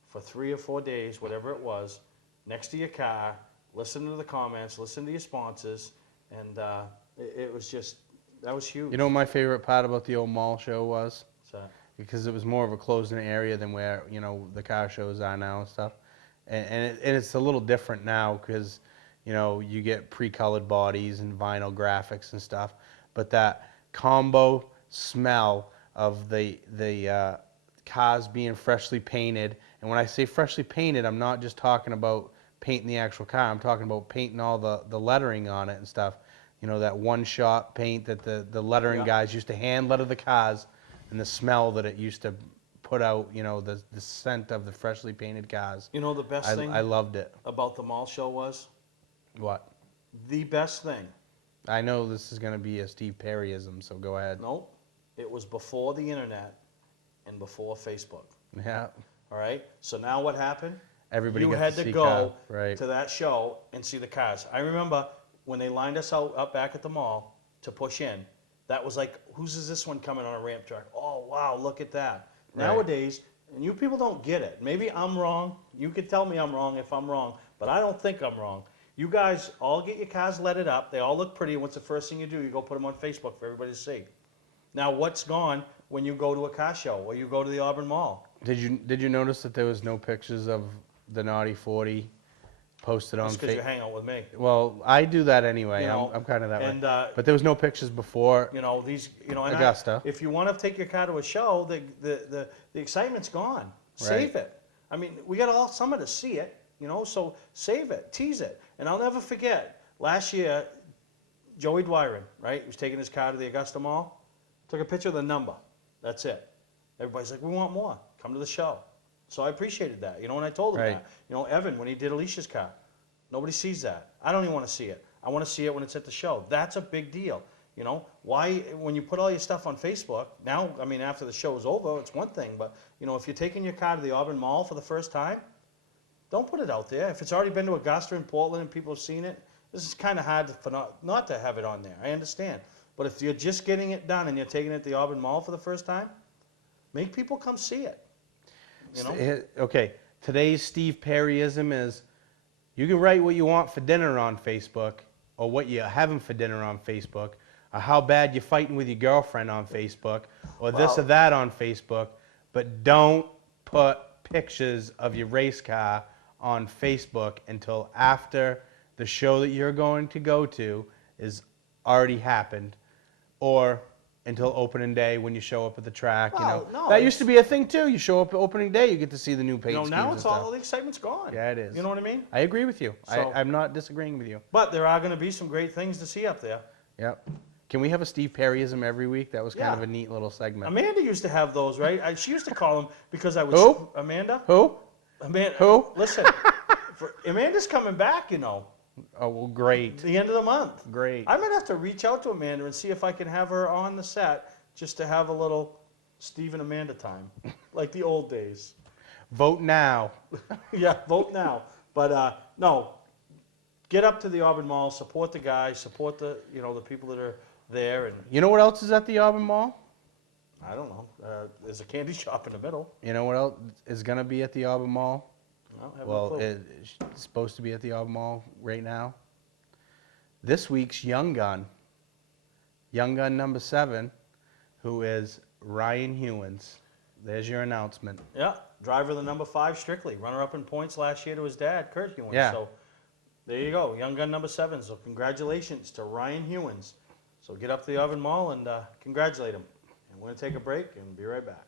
for 3 or 4 days, whatever it was, next to your car, listening to the comments, listening to your sponsors, and it was just, that was huge. You know what my favorite part about the old mall show was? What's that? Because it was more of a closed-in area than where, the car shows are now and stuff. And it's a little different now because, you get pre-colored bodies and vinyl graphics and stuff. But that combo smell of the cars being freshly painted. And when I say freshly painted, I'm not just talking about painting the actual car. I'm talking about painting all the lettering on it and stuff. You know, that one-shot paint that the lettering guys used to hand letter the cars, and the smell that it used to put out, you know, the scent of the freshly painted cars. You know the best thing I loved it. about the mall show was? What? The best thing. I know this is going to be a Steve Perryism, so go ahead. No, it was before the internet and before Facebook. Yeah. All right? So now what happened? Everybody you got had to to see go car, right. to that show and see the cars. I remember when they lined us out up back at the mall to push in, that was like, whose is this one coming on a ramp truck? Oh, wow, look at that. Right. Nowadays, and you people don't get it. Maybe I'm wrong. You can tell me I'm wrong if I'm wrong, but I don't think I'm wrong. You guys all get your cars lettered up. They all look pretty. What's the first thing you do? You go put them on Facebook for everybody to see. Now, what's gone when you go to a car show or you go to the Auburn Mall? Did you notice that there was no pictures of the Naughty 40 posted on That's because you hang out with me. Well, I do that anyway. You know, I'm kind of that and, way. But there was no pictures before. You know these. You know, and Augusta. if you want to take your car to a show, the excitement's gone. Save it. I mean, we got all summer to see it. You know, so save it, tease it. And I'll never forget, last year, Joey Dwyron, right? He was taking his car to the Augusta Mall, took a picture of the number. That's it. Everybody's like, we want more. Come to the show. So I appreciated that, you know, and I told him that. You know, Evan, when he did Alicia's car, nobody sees that. I don't even want to see it. I want to see it when it's at the show. That's a big deal. You know, why, when you put all your stuff on Facebook, now, I mean, after the show is over, it's one thing, but, you know, if you're taking your car to the Auburn Mall for the first time, don't put it out there. If it's already been to Augusta and Portland and people have seen it, this is kind of hard for not to have it on there. I understand. But if you're just getting it done and you're taking it to the Auburn Mall for the first time, make people come see it. You know? Okay, today's Steve Perryism is, you can write what you want for dinner on Facebook, or what you're having for dinner on Facebook, or how bad you're fighting with your girlfriend on Facebook, or this or that on Facebook, but don't put pictures of your race car on Facebook until after the show that you're going to go to is already happened, or until opening day when you show up at the track. Well, you know, no, that used to be a thing too. You show up at opening day, you get to see the new paint You know, schemes now and it's stuff. all the excitement's gone. Yeah, it is. You know what I mean? I agree with you. So- I'm not disagreeing with you. But there are going to be some great things to see up there. Yep. Can we have a Steve Perryism every week? That was kind Yeah. of a neat little segment. Amanda used to have those, right? She used to call them because I was... Who? Amanda? Who? Amanda. Who? Listen, Amanda's coming back, you know. Oh, well, great. The end of the month. Great. I might have to reach out to Amanda and see if I can have her on the set just to have a little Steve and Amanda time, like the old days. Vote now. Yeah, vote now. But no, get up to the Auburn Mall, support the guys, support the the people that are there, and You know what else is at the Auburn Mall? I don't know. There's a candy shop in the middle. You know what else is going to be at the Auburn Mall? I don't have Well, no clue. it's supposed to be at the Auburn Mall right now. This week's Young Gun number 7, who is Ryan Hewins. There's your announcement. Yeah, driver of the number 5 Strictly, runner-up in points last year to his dad, Kurt Hewins. Yeah. So there you go, Young Gun number 7. So congratulations to Ryan Hewins. So get up to the Auburn Mall and congratulate him. And we're going to take a break and be right back.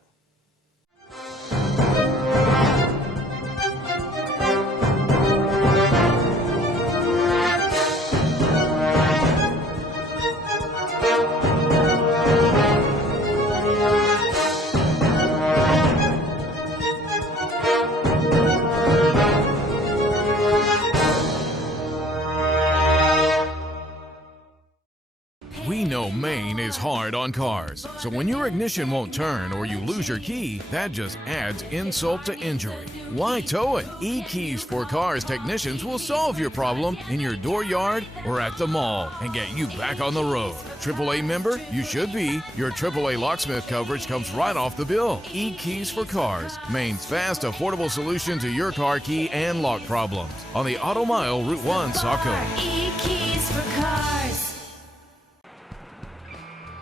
We know Maine is hard on cars, so when your ignition won't turn or you lose your key, that just adds insult to injury. Why tow it? E-Keys for Cars technicians will solve your problem in your dooryard or at the mall and get you back on the road. AAA member? You should be. Your AAA locksmith coverage comes right off the bill. E-Keys for Cars, Maine's fast, affordable solution to your car key and lock problems. On the Auto Mile, Route 1, Saco. E-Keys for Cars.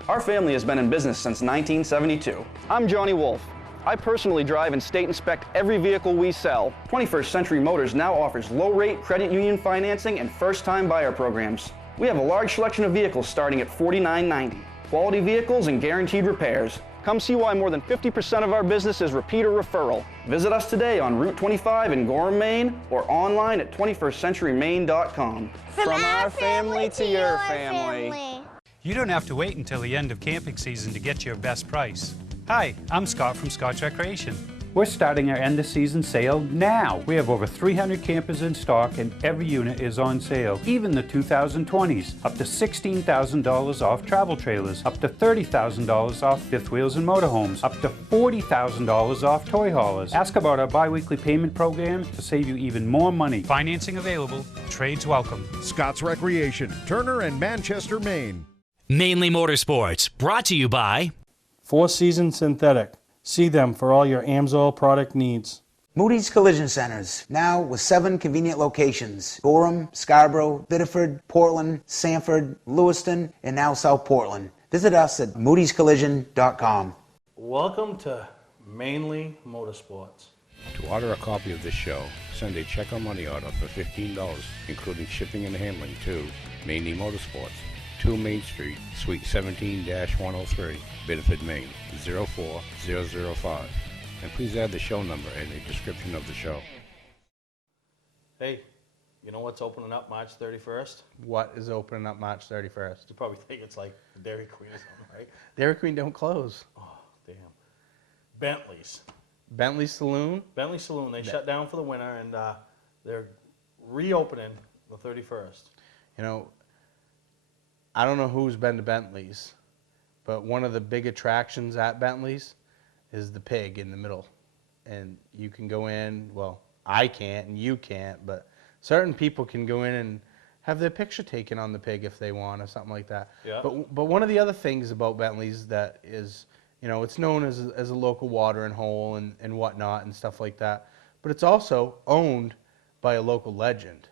Our family has been in business since 1972. I'm Johnny Wolf. I personally drive and state inspect every vehicle we sell. 21st Century Motors now offers low-rate credit union financing and first-time buyer programs. We have a large selection of vehicles starting at $49.90. quality vehicles and guaranteed repairs. Come see why more than 50% of our business is repeat or referral. Visit us today on Route 25 in Gorham, Maine, or online at 21stcenturymaine.com. From our family to your family. You don't have to wait until the end of camping season to get your best price. Hi, I'm Scott from Scotch Recreation. We're starting our end of season sale now. We have over 300 campers in stock and every unit is on sale, even the 2020s. Up to $16,000 off travel trailers, up to $30,000 off fifth wheels and motorhomes, up to $40,000 off toy haulers. Ask about our bi-weekly payment program to save you even more money. Financing available, trades welcome. Scott's Recreation, Turner and Manchester, Maine. Mainly Motorsports, brought to you by Four Seasons Synthetic. See them for all your AMSOIL product needs. Moody's Collision Centers, now with 7 convenient locations. Gorham, Scarborough, Biddeford, Portland, Sanford, Lewiston, and now South Portland. Visit us at moodyscollision.com. Welcome to Mainely Motorsports. To order a copy of this show, send a check or money order for $15, including shipping and handling to Mainely Motorsports, 2 Main Street, Suite 17-103, Biddeford, Maine, 04005. And please add the show number in the description of the show. Hey, you know what's opening up March 31st? What is opening up March 31st? You probably think it's like Dairy Queen or something, right? Dairy Queen don't close. Oh, damn. Bentley's. Bentley Saloon? Bentley Saloon. They shut down for the winter, and they're reopening the 31st. You know, I don't know who's been to Bentley's, but one of the big attractions at Bentley's is the pig in the middle. And you can go in, well, I can't and you can't, but certain people can go in and have their picture taken on the pig if they want or something like that. Yeah. But one of the other things about Bentley's that is, you know, it's known as a local watering hole and whatnot and stuff like that, but it's also owned by a local legend,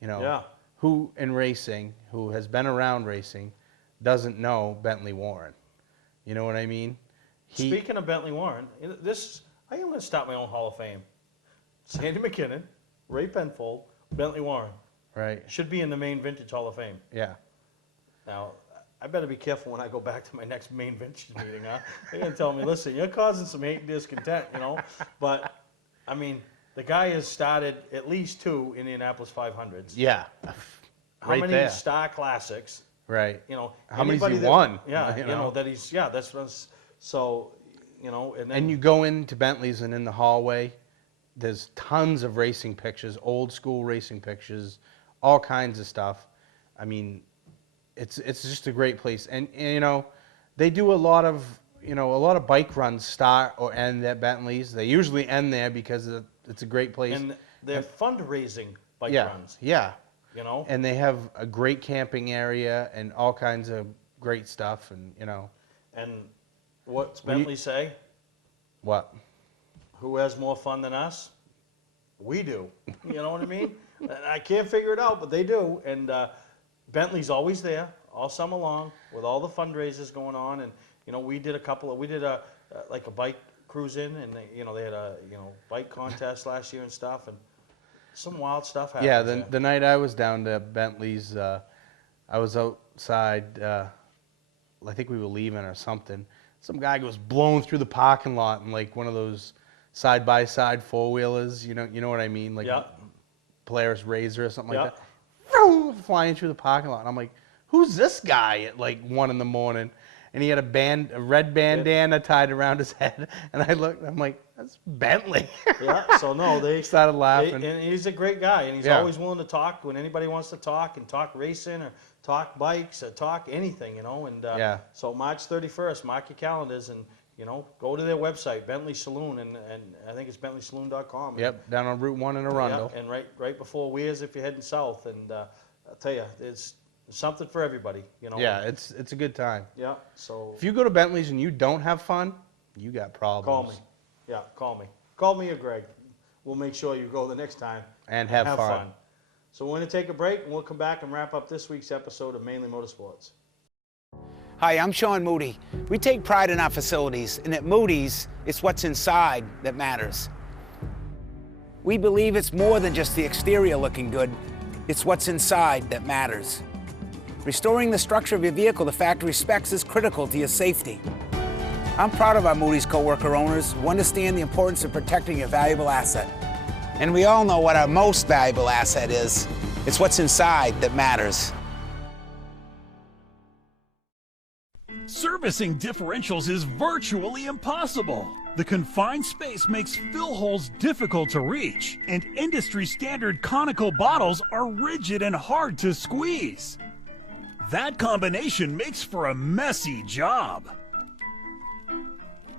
you know. Yeah. Who in racing, who has been around racing, doesn't know Bentley Warren. You know what I mean? Speaking of Bentley Warren, I am going to start my own Hall of Fame. Sandy McKinnon, Ray Penfold, Bentley Warren. Right. Should be in the Maine Vintage Hall of Fame. Yeah. Now, I better be careful when I go back to my next Maine Vintage meeting, huh? They're going to tell me, listen, you're causing some hate and discontent, you know? But, I mean, the guy has started at least 2 Indianapolis 500s. Yeah. How many there. Star Classics? Right. You know, how many's he that, won? Yeah, you know that he's that's so, you know, and then and you go into Bentley's and in the hallway, there's tons of racing pictures, old school racing pictures, all kinds of stuff. I mean, it's just a great place, and you know, they do a lot of bike runs start or end at Bentley's. They usually end there because it's a great place. And they're fundraising bike runs. Yeah. You know? And they have a great camping area and all kinds of great stuff, and you know. And what's Bentley say? What? Who has more fun than us? We do. You know what I mean? I can't figure it out, but they do. And Bentley's always there all summer long with all the fundraisers going on. And you know, we did a bike cruise in, and you know, they had a bike contest last year and stuff, and some wild stuff happened. Yeah, the night I was down to Bentley's, I was outside. I think we were leaving or something. Some guy goes blowing through the parking lot in like one of those side-by-side four-wheelers. You know what I mean? Like Polaris Razor or something like that. Flying through the parking lot. And I'm like, who's this guy at like 1 a.m? And he had a red bandana tied around his head. And I looked, I'm like, that's Bentley. Yeah, so no, they started laughing. And he's a great guy, and he's always willing to talk when anybody wants to talk, and talk racing or talk bikes or talk anything, you know. And so March 31st, mark your calendars, and you know, go to their website, Bentley Saloon, and I think it's bentleysaloon.com. Yep, down on Route 1 in Arundel. Yeah, and right before Weirs if you're heading south. And I'll tell you, it's something for everybody, you know. Yeah, it's a good time. Yeah, so if you go to Bentley's and you don't have fun, you got problems. Call me. Yeah, call me. Call me or Greg. We'll make sure you go the next time. And have fun. So we're going to take a break, and we'll come back and wrap up this week's episode of Mainly Motorsports. Hi, I'm Sean Moody. We take pride in our facilities, and at Moody's, it's what's inside that matters. We believe it's more than just the exterior looking good. It's what's inside that matters. Restoring the structure of your vehicle to factory specs is critical to your safety. I'm proud of our Moody's coworker owners who understand the importance of protecting your valuable asset. And we all know what our most valuable asset is. It's what's inside that matters. Servicing differentials is virtually impossible. The confined space makes fill holes difficult to reach, and industry-standard conical bottles are rigid and hard to squeeze. That combination makes for a messy job.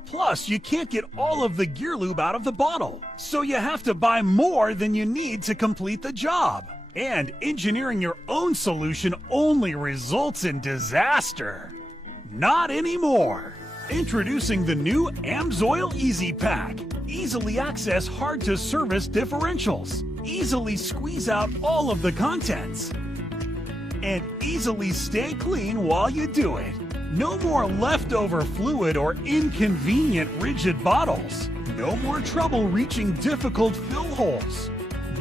Plus, you can't get all of the gear lube out of the bottle, so you have to buy more than you need to complete the job. And engineering your own solution only results in disaster. Not anymore. Introducing the new AMSOIL Easy Pack. Easily access hard-to-service differentials. Easily squeeze out all of the contents. And easily stay clean while you do it. No more leftover fluid or inconvenient rigid bottles. No more trouble reaching difficult fill holes.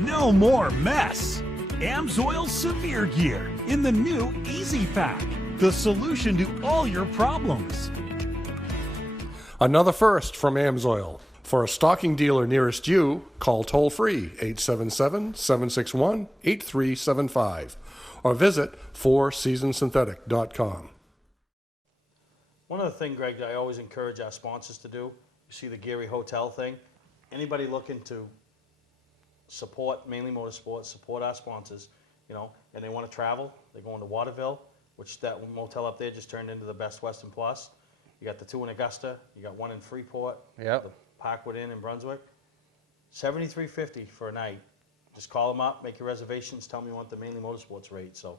No more mess. AMSOIL Severe Gear in the new Easy Pack. The solution to all your problems. Another first from AMSOIL. For a stocking dealer nearest you, call toll-free 877-761-8375 or visit fourseasonsynthetic.com. One other thing, Greg, that I always encourage our sponsors to do, you see the Geary Hotel thing, anybody looking to support Mainely Motorsports, support our sponsors, you know, and they want to travel, they're going to Waterville, which that motel up there just turned into the Best Western Plus. You got the two in Augusta, you got one in Freeport, Yep. the Parkwood Inn in Brunswick. $73.50 for a night. Just call them up, make your reservations, tell them you want the Mainly Motorsports rate. So,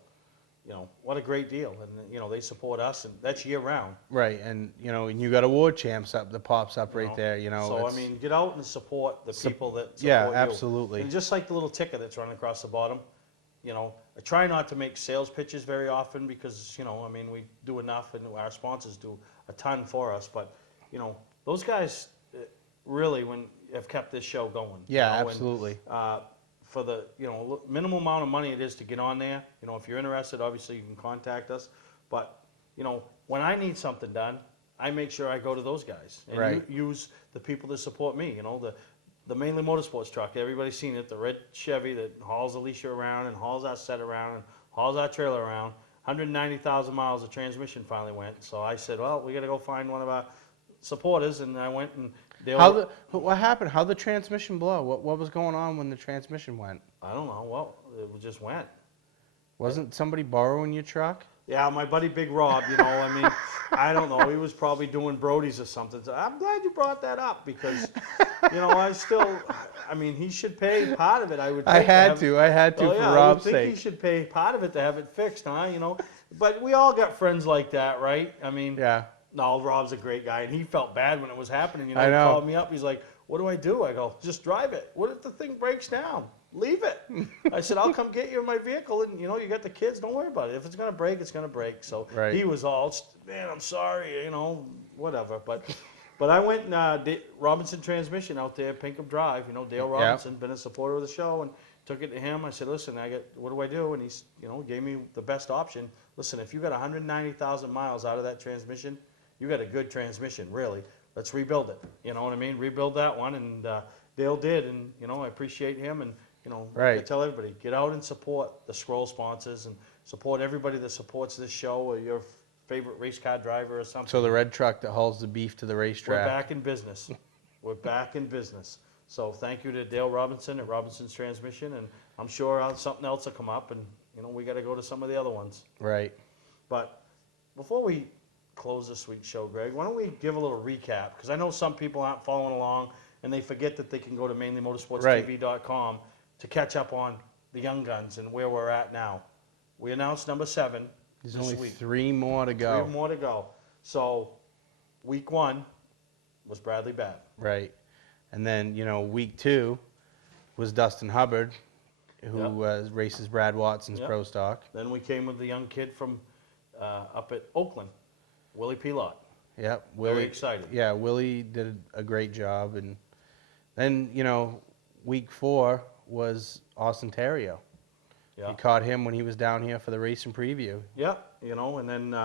you know, what a great deal. And, you know, they support us, and that's year round. Right, and, you know, and you got Award Champs up that pops up right know? there, you know. So, I mean, get out and support the people that support yeah, you. absolutely. And just like the little ticker that's running across the bottom, you know, I try not to make sales pitches very often because, you know, I mean, we do enough and our sponsors do a ton for us. But, you know, those guys really have kept this show going. Yeah, you know, absolutely. And, for the, you know, minimal amount of money it is to get on there, you know, if you're interested, obviously you can contact us. But, you know, when I need something done, I make sure I go to those guys and Right. use the people that support me. You know, the Mainly Motorsports truck, everybody's seen it, the red Chevy that hauls Alicia around and hauls our set around and hauls our trailer around. 190,000 miles of transmission finally went. So I said, well, we got to go find one of our supporters, and I went and what happened? How'd the transmission blow? What was going on when the transmission went? I don't know. Well, it just went. Wasn't somebody borrowing your truck? Yeah, my buddy Big Rob, you know, I mean, I don't know. He was probably doing Brody's or something. So I'm glad you brought that up because, you know, I mean, he should pay part of it, I would think. I had to Oh, for yeah, Rob's I would think sake. he should pay part of it to have it fixed, huh? You know, but we all got friends like that, right? I mean, yeah. No, Rob's a great guy, and he felt bad when it was happening. You know, I know. He called me up. He's like, "What do I do?" I go, "Just drive it. What if the thing breaks down? Leave it." I said, "I'll come get you in my vehicle, and you know, you got the kids. Don't worry about it. If it's gonna break, it's gonna break." So Right. he was all, "Man, I'm sorry," you know, whatever. But I went and did Robinson Transmission out there, Pinkham Drive. You know, Dale Robinson, been a supporter of the show, and took it to him. I said, "Listen, what do I do?" And he's, you know, gave me the best option. Listen, if you got 190,000 miles out of that transmission, you got a good transmission, really. Let's rebuild it. You know what I mean? Rebuild that one, and Dale did, and you know, I appreciate him, and you know, Right. I tell everybody, get out and support the Scroll sponsors, and support everybody that supports this show, or your favorite race car driver or something. So the red truck that hauls the beef to the racetrack. We're back in business. We're back in business. So thank you to Dale Robinson at Robinson's Transmission, and I'm sure something else will come up, and you know, we got to go to some of the other ones. Right. But before we close this week's show, Greg, why don't we give a little recap? Because I know some people aren't following along, and they forget that they can go to mainlymotorsportstv.com to catch up on the young guns and where we're at now. We announced number 7 There's this only week. 3 more to go. 3 more to go. So week 1 was Bradley Babb. Right. And then, you know, week 2 was Dustin Hubbard, who races Brad Watson's Yep. Pro Stock. Then we came with the young kid from up at Oakland, Willie Pilot. Yep. Very excited. Yeah, Willie did a great job. And then, you know, week 4 was Austin Terrio. Yeah. You caught him when he was down here for the racing preview. Yeah, and then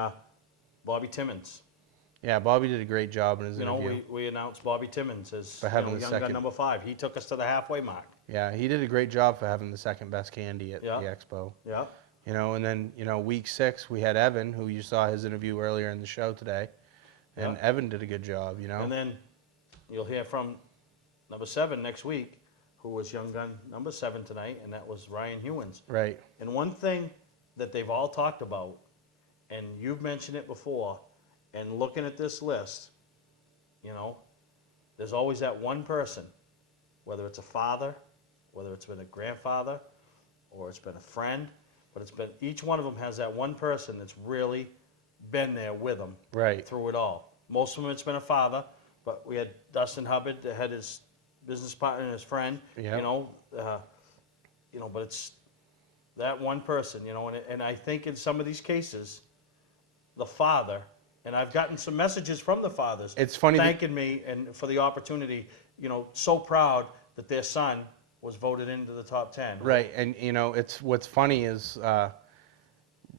Bobby Timmons. Yeah, Bobby did a great job in his You know, interview. we announced Bobby Timmons as For having the young second. gun number 5. He took us to the halfway mark. Yeah, he did a great job for having the second best candy at the expo. Yeah. And then, week 6, we had Evan, who you saw his interview earlier in the show today. And Yeah. Evan did a good job, And then you'll hear from number 7 next week, who was young gun number 7 tonight, and that was Ryan Hewins. Right. And one thing that they've all talked about, and you've mentioned it before, and looking at this list, there's always that one person, whether it's a father, whether it's been a grandfather, or it's been a friend, but it's been, each one of them has that one person that's really been there with them through it all. Most of them it's been a father, but we had Dustin Hubbard that had his business partner and his friend, but it's that one person, and I think in some of these cases, the father, and I've gotten some messages from the fathers It's funny thanking me and for the opportunity, so proud that their son was voted into the top 10. Right, and it's what's funny is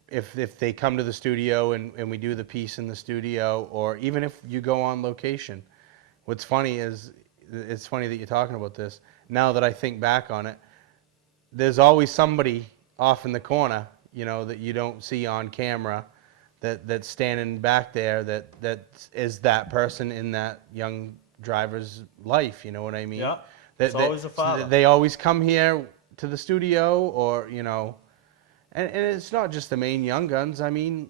if they come to the studio and we do the piece in the studio, or even if you go on location, what's funny is, it's funny that you're talking about this. Now that I think back on it, there's always somebody off in the corner, that you don't see on camera, that's standing back there, that is that person in that young driver's life. You know what I mean? Yeah. It's always a father. They always come here to the studio, or and it's not just the main young guns. I mean,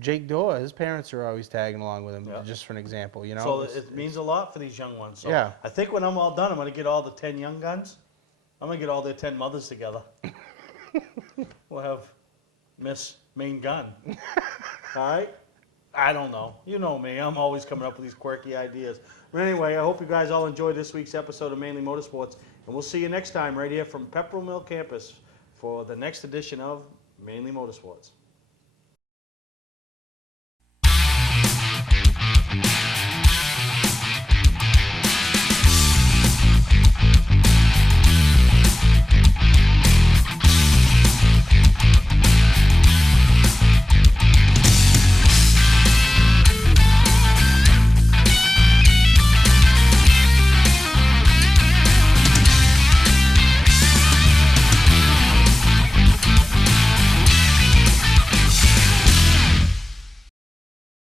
Jake Dorr, his parents are always tagging along with him, just for an example. So it means a lot for these young ones. So Yeah. I think when I'm all done, I'm going to get all the 10 young guns. I'm going to get all their 10 mothers together. We'll have Miss Main Gun. All right? I don't know. You know me. I'm always coming up with these quirky ideas. But anyway, I hope you guys all enjoyed this week's episode of Mainly Motorsports. And we'll see you next time right here from Pepperell Mill Campus for the next edition of Mainly Motorsports.